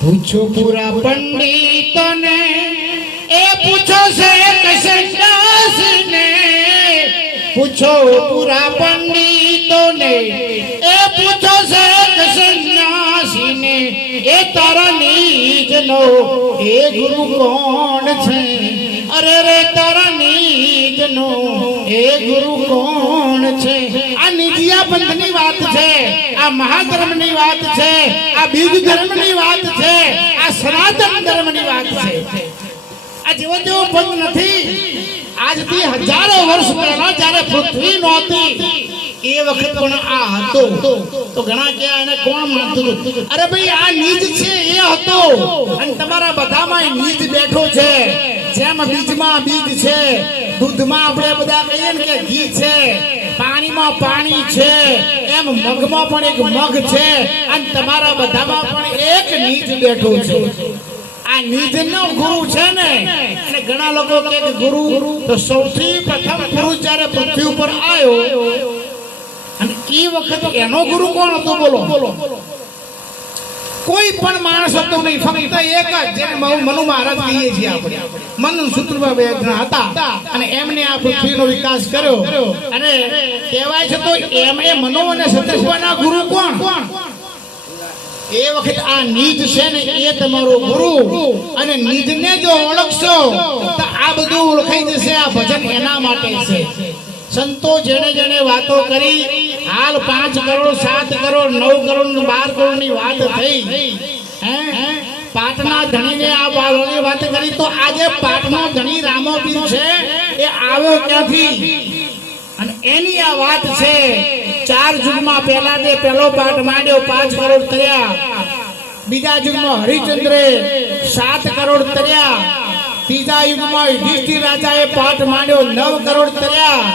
પૂછો પૂરા પંડિતોને, એ પૂછો છે કૃષ્ણદાસને, પૂછો પૂરા પંડિતોને, એ પૂછો છે કૃષ્ણદાસને, એ તારા નીજનો એ ગુરુ કોણ છે? અરે રે તારા નીજનો એ ગુરુ કોણ છે? આ નિજિયા પંથની વાત છે, આ મહાધર્મની વાત છે, આ બીજ ધર્મની વાત છે, આ સનાતન ધર્મની વાત છે. આ જેવો તેવો પંથ નથી. આજથી હજારો વર્ષ પહેલા જ્યારે પૃથ્વી નહોતી એ વખત પણ આ હતો. તો ઘણા કે એને કોણ માનતું? અરે ભાઈ આ નીજ છે એ હતો, અને તમારા બધામાં નીજ બેઠો છે. જેમ બીજમાં બીજ છે, દૂધમાં આપણે બધા કહીએ ને કે ઘી છે, પાણીમાં પાણી છે, એમ મગમાં પણ એક મગ છે, અને તમારા બધામાં પણ એક નીજ બેઠો છે. આ નીજનો ગુરુ છે ને, અને ઘણા લોકો કહે કે ગુરુ તો સૌથી પ્રથમ પુરુષ જ્યારે પૃથ્વી ઉપર આવ્યો, અને એ વખત એનો ગુરુ કોણ હતો? બોલો. કોઈ પણ માણસ હતો નહીં, ફક્ત એક જ, જેને મનુ મહારાજ કહીએ છીએ આપણે. મનુ સૂત્રમાં બે જણા હતા, અને એમને આ પૃથ્વીનો વિકાસ કર્યો. અને કહેવાય છે તો એમ એ મનુ અને સતીશના ગુરુ કોણ? એ વખત આ નીજ છે ને એ તમારો ગુરુ. અને નીજને જો ઓળખશો તો આ બધું ઓળખાઈ જશે. આ ભજન એના માટે છે. સંતો જેને જેને વાતો કરી, હાલ 5 કરોડ 7 કરોડ 9 કરોડ 12 કરોડ ની વાત થઈ. પાટના ધણીને આ બાળોની વાત કરી, તો આજે પાટનો ધણી રામોપીર છે એ આવ્યો ક્યાંથી? અને એની આ વાત છે. 4 યુગમાં પહેલા તે પહેલો પાઠ માંડ્યો, 5 કરોડ તર્યા. બીજા યુગમાં હરિચંદ્રે 7 કરોડ તર્યા. ત્રીજા યુગમાં યુધિષ્ઠિર રાજાએ પાઠ માંડ્યો, 9 કરોડ તર્યા.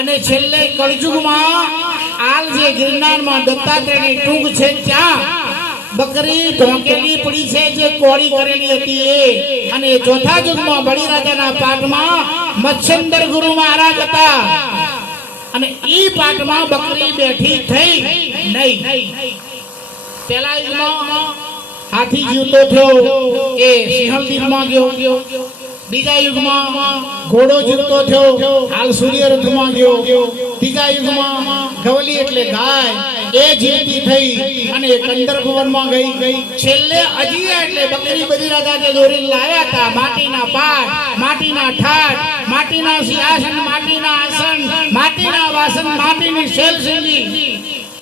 અને છેલ્લે કળયુગમાં આલ જે ગિરનારમાં દત્તાત્રેયની ટૂંક છે ત્યાં બકરી ઢોકેલી પડી છે, જે કોળી કરેલી હતી એ. અને ચોથા યુગમાં બળીરાજાના પાઠમાં મચ્છંદર ગુરુ મહારાજ હતા, અને ઈ પાઠમાં બકરી બેઠી થઈ નહીં. પેલા યુગમાં હાથી જીવતો થયો, એ સિંહલદીપમાં ગયો. બીજા યુગમાં ઘોડો જીવતો થયો, હાલ સૂર્યરથમાં ગયો. ત્રીજા યુગમાં ગવલી એટલે ગાય એ જીવતી થઈ અને કંદર્પવનમાં ગઈ. છેલ્લે અજીયા એટલે બકરી બધી રાજાને દોરીને લાવ્યા હતા. માટીના પાટ, માટીના ઠાઠ, માટીના સિંહાસન, માટીના આસન, માટીના વાસણ, માટીની શેલસંગી.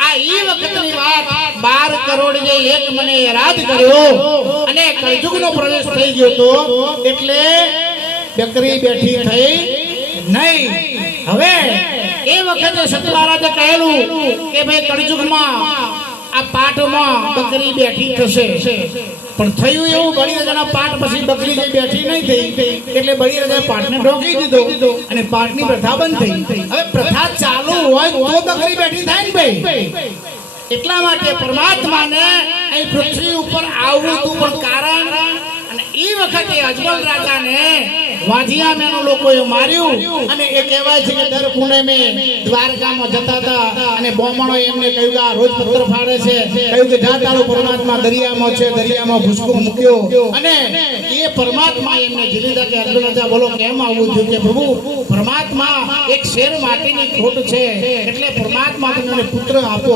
આ ઈ વખતની વાત. 12 કરોડ જે એક મને રાજ કર્યો, અને કળયુગનો પ્રવેશ થઈ ગયો તો એટલે બકરી બેઠી થઈ નહીં. હવે એ વખતે સત મહારાજે કહેલું કે ભાઈ કળયુગમાં આ પાઠમાં બકરી બેઠી થશે. પણ થયું એવું, બળીરાજાના પાઠ પછી બકરી જે બેઠી નહીં થઈ, એટલે બળીરાજાએ પાઠને ઢોકી દીધો અને પાઠની પ્રથા બંધ થઈ. હવે પ્રથા ચાલુ હોય તો બકરી બેઠી થાય ને ભાઈ. એટલા માટે પરમાત્માને અહીં પૃથ્વી ઉપર આવવું હતું, પણ કારણ. અને એ વખતે અજમલ રાજાને વાંધિયા મેનું લોકોએ માર્યું. અને એ કહેવાય છે કે દર પૂનમે દ્વારકામાં જતા હતા, અને બ્રાહ્મણો એમને કહ્યું કે આ રોજ પથ્થર ફાડે છે. કહ્યું કે જા તારો પરમાત્મા દરિયામાં છે, દરિયામાં ભૂસકો મૂક્યો. અને એ પરમાત્મા એમને જીલીધા કે અજમલ રાજા બોલો કેમ આવવું થયું? કે પ્રભુ પરમાત્મા એક શેર માટીની ખોટ છે, એટલે પરમાત્મા તમને પુત્ર આપો.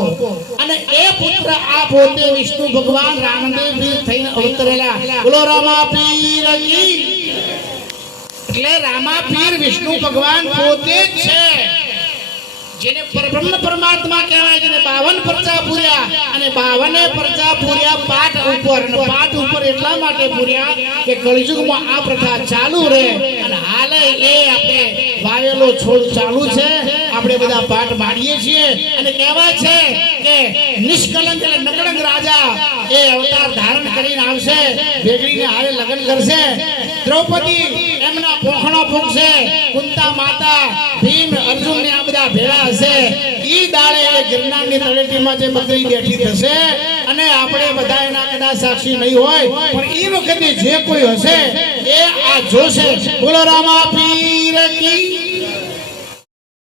અને એ પુત્ર આ પોતે વિષ્ણુ ભગવાન રામદેવ થઈને અવતરેલા. બોલો રામાપીર કી. એટલે રામાપીર વિષ્ણુ ભગવાન પોતે જ છે, જેને પરબ્રહ્મ પરમાત્મા કહેવાય. જેને 52 પરચા પૂર્યા, અને 52 પરચા પૂર્યા પાઠ ઉપર. અને પાઠ ઉપર એટલા માટે પૂર્યા કે કળયુગમાં આ પ્રથા ચાલુ રહે. અને હાલે એ આપણે વાવેલો છોડ ચાલુ છે, આપણે બધા પાઠ માંડીએ છીએ. અને કહેવાય છે કે નિષ્કલંક એટલે નકળંક રાજા એ અવતાર ધારણ કરીને આવશે, ભેગડીને હારે લગ્ન કરશે. દ્રૌપદી એમના પોખણો ફૂંકશે, કુંતા માતા, ભીમ, અર્જુન ને આ બધા ભેળા હશે. ઈ દાડે એ ગિરનારની તળેટીમાં જે બકરી બેઠી થશે, અને આપણે બધા એના કદાચ સાક્ષી નહીં હોય, પણ ઈ વખતે જે કોઈ હશે એ આ જોશે. બોલો રામાપીર કી.